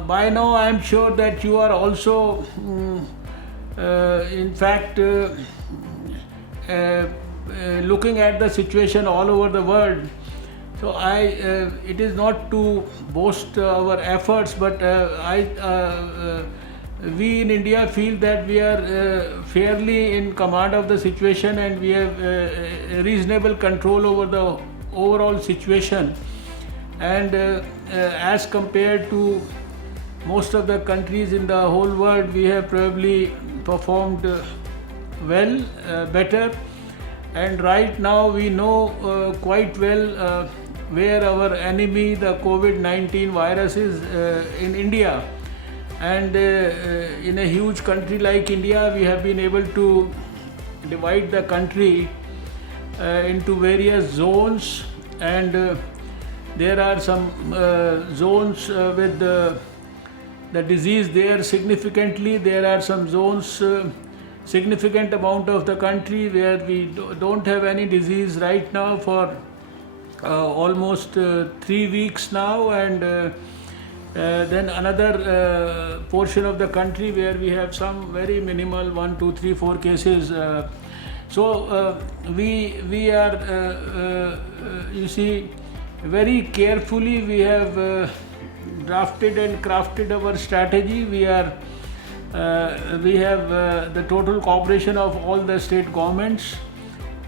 by now I am sure that you are also, in fact, looking at the situation all over the world. So it is not to boast our efforts, but we in India feel that we are fairly in command of the situation, and we have reasonable control over the overall situation. And as compared to most of the countries in the whole world, we have probably performed well, better. And right now we know quite well where our enemy, the COVID-19 virus, is in India. And in a huge country like India, we have been able to divide the country into various zones, and there are some zones with the disease there significantly. There are some zones, significant amount of the country, where we don't have any disease right now for almost 3 weeks now, and then another portion of the country where we have some very minimal 1, 2, 3, 4 cases. So we are, you see, very carefully we have drafted and crafted our strategy. We have the total cooperation of all the state governments.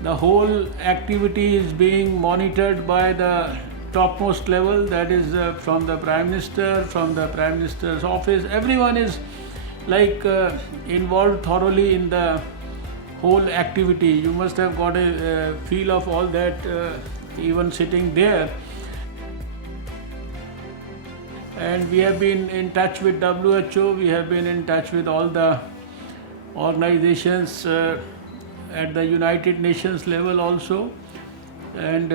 The whole activity is being monitored by the topmost level, that is from the Prime Minister, from the Prime Minister's office. Everyone is involved thoroughly in the whole activity. You must have got a feel of all that even sitting there. And we have been in touch with WHO, we have been in touch with all the organizations at the United Nations level also. And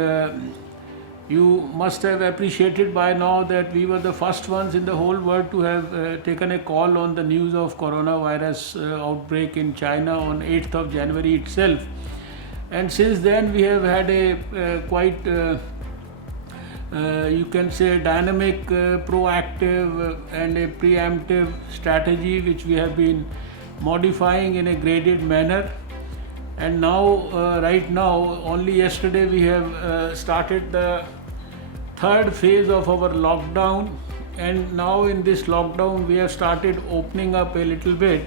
you must have appreciated by now that we were the first ones in the whole world to have taken a call on the news of coronavirus outbreak in China on 8th of January itself. And since then we have had a quite you can say dynamic, proactive and a preemptive strategy, which we have been modifying in a graded manner. And now, right now, only yesterday we have started the third phase of our lockdown, and now in this lockdown we have started opening up a little bit,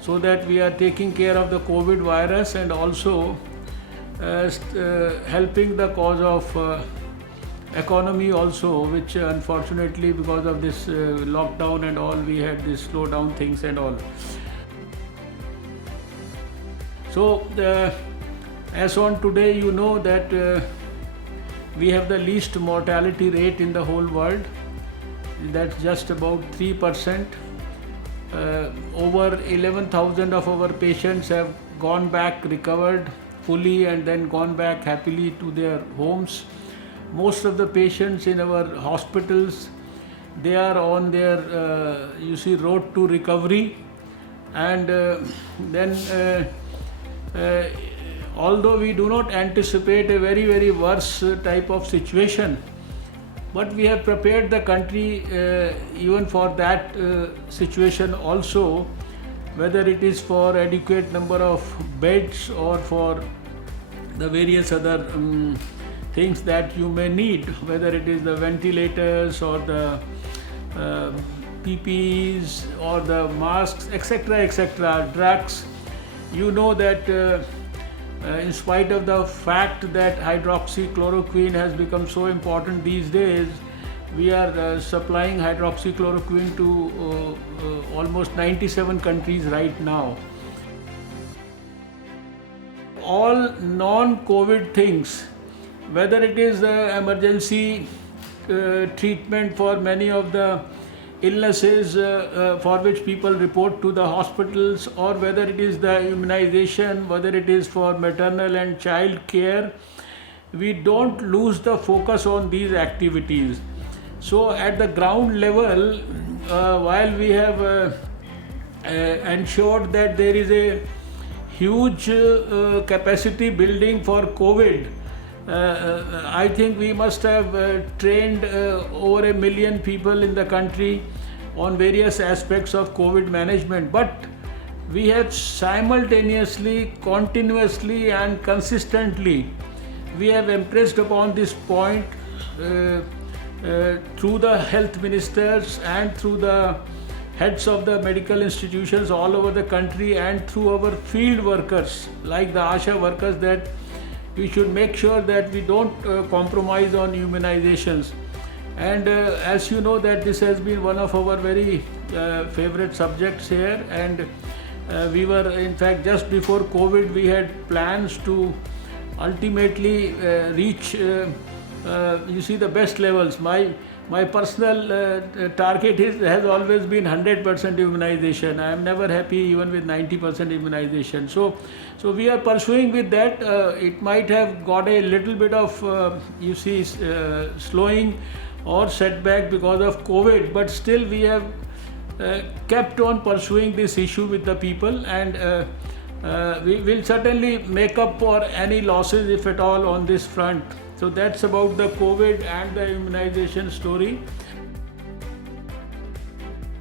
so that we are taking care of the COVID virus and also helping the cause of economy also, which unfortunately because of this lockdown and all, we had this slow down things and all. So as on today, you know that we have the least mortality rate in the whole world. That's just about 3%. Over 11,000 of our patients have gone back, recovered fully, and then gone back happily to their homes. Most of the patients in our hospitals, they are on their road to recovery. And then although we do not anticipate a very, very worse type of situation, but we have prepared the country even for that situation also, whether it is for adequate number of beds or for the various other things that you may need, whether it is the ventilators or the PPEs or the masks, etc., drugs. You know that in spite of the fact that hydroxychloroquine has become so important these days, we are supplying hydroxychloroquine to almost 97 countries right now. All non-COVID things, whether it is the emergency treatment for many of the illnesses for which people report to the hospitals, or whether it is the immunization, whether it is for maternal and child care, we don't lose the focus on these activities. So at the ground level, while we have ensured that there is a huge capacity building for COVID, I think we must have trained over 1 million people in the country. on various aspects of COVID management, but we have simultaneously, continuously and consistently, we have impressed upon this point through the health ministers and through the heads of the medical institutions all over the country and through our field workers like the ASHA workers, that we should make sure that we don't compromise on immunizations. And as you know that this has been one of our very favorite subjects here, and we were, in fact, just before COVID we had plans to ultimately reach you see the best levels. My personal target has always been 100% immunization. I am never happy even with 90% immunization. So we are pursuing with that. It might have got a little bit of slowing or setback because of COVID, but still we have kept on pursuing this issue with the people, and we will certainly make up for any losses, if at all, on this front. So that's about the COVID and the immunization story.